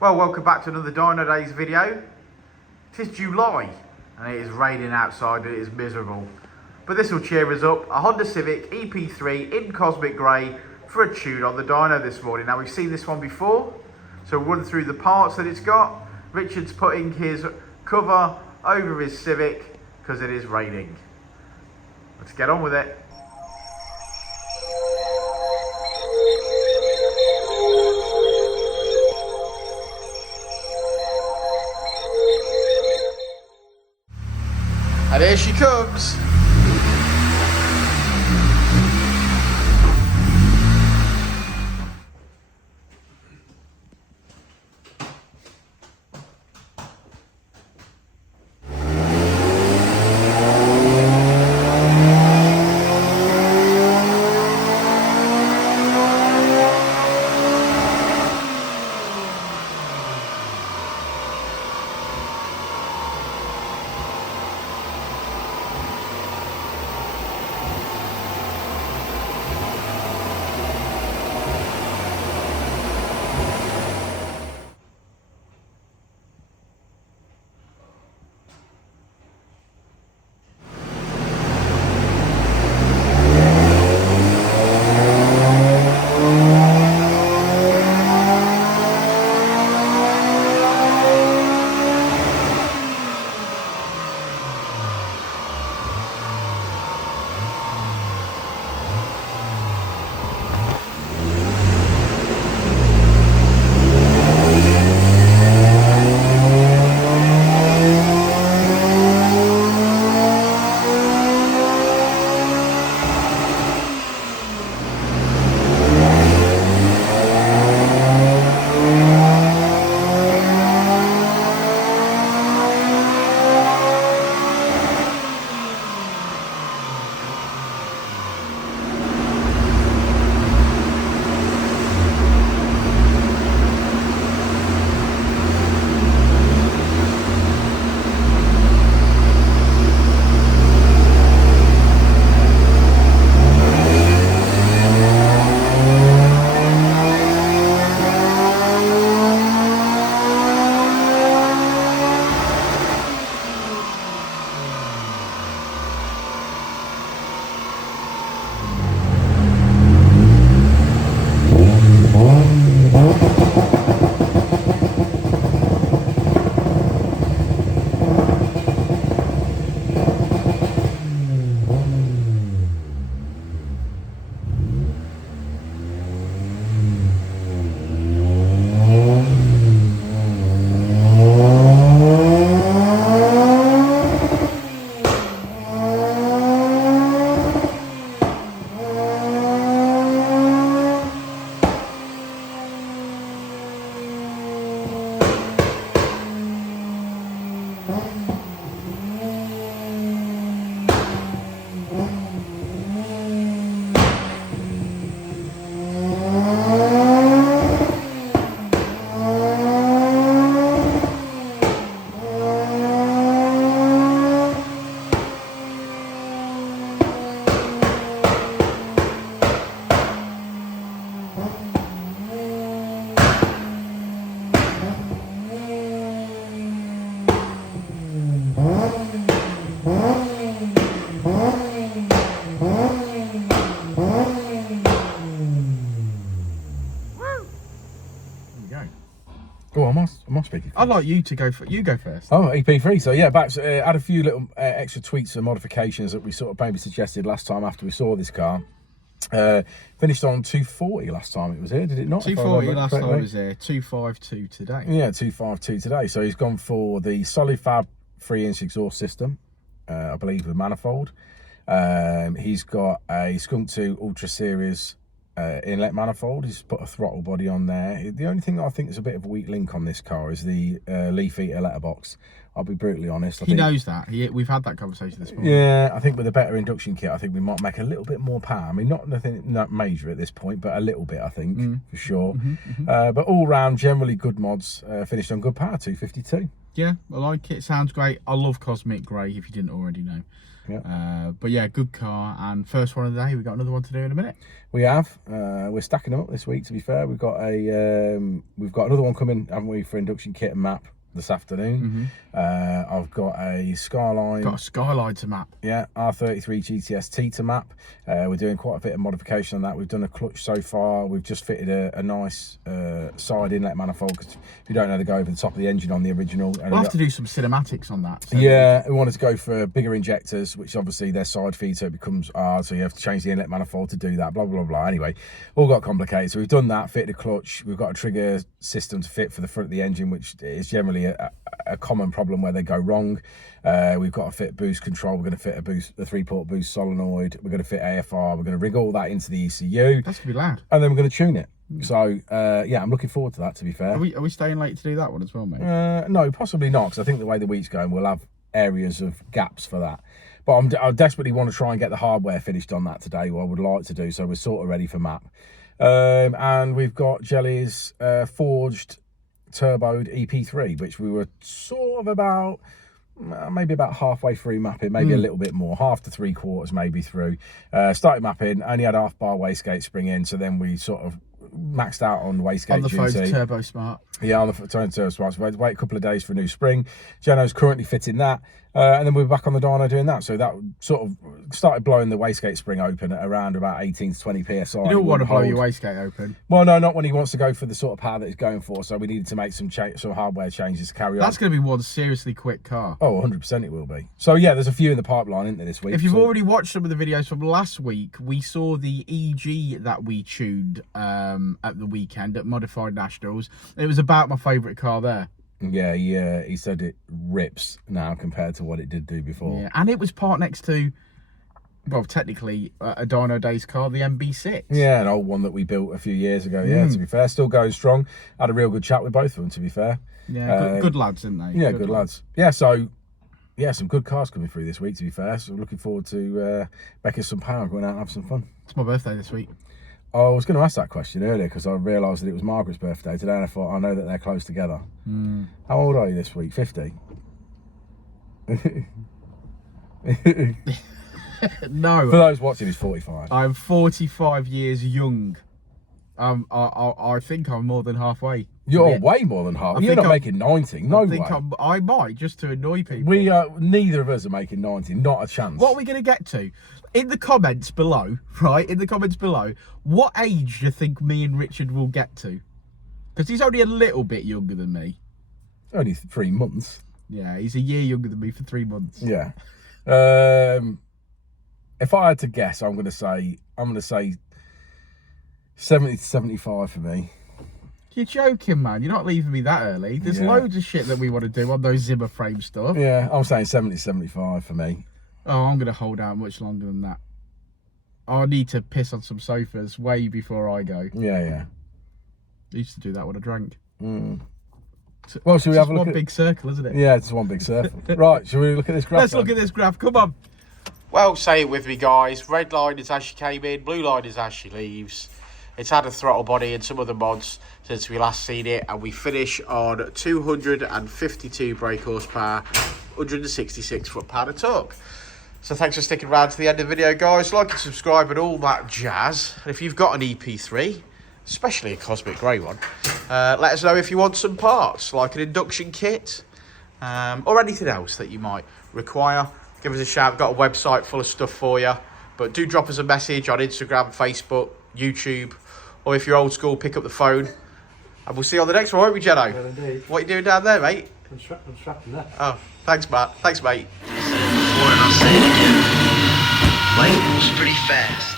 Well, welcome back to another Dynodaze video. It is July and it is raining outside and it is miserable. But this will cheer us up. A Honda Civic Ep3 in Cosmic Grey for a tune on the dyno this morning. Now, we've seen this one before, so we'll run through the parts that it's got. Richard's putting his cover over his Civic because it is raining. Let's get on with it. And here she comes. Go on, am I speaking? I'd like you to go first. Oh, EP3. So yeah, back had a few little extra tweaks and modifications that we sort of maybe suggested last time after we saw this car. Finished on 240 last time it was here, did it not? 240 last time it was here, 252 today. Yeah, 252 today. So he's gone for the solid fab 3-inch exhaust system, I believe with manifold. He's got a Skunk2 Ultra Series Inlet Manifold. He's put a throttle body on there. The only thing I think is a bit of a weak link on this car is the leaf eater letterbox. I'll be brutally honest. He knows that. We've had that conversation this morning. Yeah, I think with a better induction kit, I think we might make a little bit more power. I mean, not major at this point, but a little bit, I think, for sure. But all round, generally good mods. Finished on good power, 252. Yeah, I like it. Sounds great. I love Cosmic Grey, if you didn't already know. Yeah. But yeah, good car. And first one of the day, we've got another one to do in a minute. We have. We're stacking them up this week, to be fair. We've got another one coming, haven't we, for induction kit and map this afternoon. I've got a Skyline. Got a Skyline to map. Yeah, R33 GTS-T to map. We're doing quite a bit of modification on that. We've done a clutch so far. We've just fitted a nice side inlet manifold, because if you don't know, they go over the top of the engine on the original. We'll have to do some cinematics on that. So yeah, we wanted to go for bigger injectors, which obviously they're side feed, so it becomes hard, so you have to change the inlet manifold to do that, blah, blah, blah. Anyway, all got complicated. So we've done that, fitted a clutch. We've got a trigger system to fit for the front of the engine, which is generally a common problem where they go wrong. We've got to fit boost control. We're going to fit a 3-port boost solenoid. We're going to fit AFR. We're going to rig all that into the ECU. That's going to be loud. And then we're going to tune it. So yeah, I'm looking forward to that, to be fair. Are we staying late to do that one as well, mate? No, possibly not, because I think the way the week's going, we'll have areas of gaps for that. But I desperately want to try and get the hardware finished on that today, what I would like to do, so we're sort of ready for map. And we've got Jelly's forged turboed EP3, which we were sort of about maybe about halfway through mapping, maybe a little bit more, half to 3/4 maybe through. Started mapping, only had half bar wastegate spring in, so then we sort of maxed out on wastegate on the phone's duty. Turbo Smart. Yeah, on the Turbo Smart. So wait a couple of days for a new spring. Geno's currently fitting that. And then we're back on the dyno doing that. So that sort of started blowing the wastegate spring open at around about 18 to 20 PSI. You don't want to blow your wastegate open. Well, no, not when he wants to go for the sort of power that he's going for. So we needed to make some hardware changes to carry on. That's going to be one seriously quick car. Oh, 100% it will be. So yeah, there's a few in the pipeline, isn't there, this week? If you've already watched some of the videos from last week, we saw the EG that we tuned at the weekend at Modified Nationals. It was about my favourite car there. Yeah, he said it rips now compared to what it did do before. Yeah, and it was parked next to, well, technically a Dynodaze car, the MB6. Yeah, an old one that we built a few years ago. Yeah, to be fair, still going strong. Had a real good chat with both of them, to be fair. Yeah, good lads, didn't they? Yeah, good lads. Yeah, so yeah, some good cars coming through this week, to be fair. So looking forward to Becca's some power, going out and have some fun. It's my birthday this week. I was going to ask that question earlier because I realised that it was Margaret's birthday today, and I thought, I know that they're close together. How old are you this week? 50? No. For those watching, he's 45. I'm 45 years young. I think I'm more than halfway. You're way more than half. You're not making 90. No way. I might, just to annoy people. Neither of us are making 90. Not a chance. What are we going to get to? In the comments below, right? In the comments below, what age do you think me and Richard will get to? Because he's only a little bit younger than me. Only 3 months. Yeah, he's a year younger than me for 3 months. Yeah. If I had to guess, I'm going to say 70 to 75 for me. You're joking, man. You're not leaving me that early. There's loads of shit that we want to do on those Zimmer frame stuff. Yeah, I'm saying 70 to 75 for me. Oh, I'm going to hold out much longer than that. I need to piss on some sofas way before I go. Yeah. I used to do that when I drank. Well, should we have a look at... one big circle, isn't it? Yeah, it's one big circle. Right, shall we look at this graph? Let's look at this graph. Come on. Well, say it with me, guys. Red line is as she came in. Blue line is as she leaves. It's had a throttle body and some other mods since we last seen it. And we finish on 252 brake horsepower, 166 foot-pound of torque. So thanks for sticking around to the end of the video, guys. Like and subscribe and all that jazz. And if you've got an EP3, especially a Cosmic Grey one, let us know if you want some parts, like an induction kit, or anything else that you might require. Give us a shout. We've got a website full of stuff for you. But do drop us a message on Instagram, Facebook, YouTube, or if you're old school, pick up the phone. And we'll see you on the next one, won't we, Jeno? Well, indeed. What are you doing down there, mate? I'm strapping that. Oh, thanks, Matt. Thanks, mate. Before and I'll say it again. Life moves pretty fast.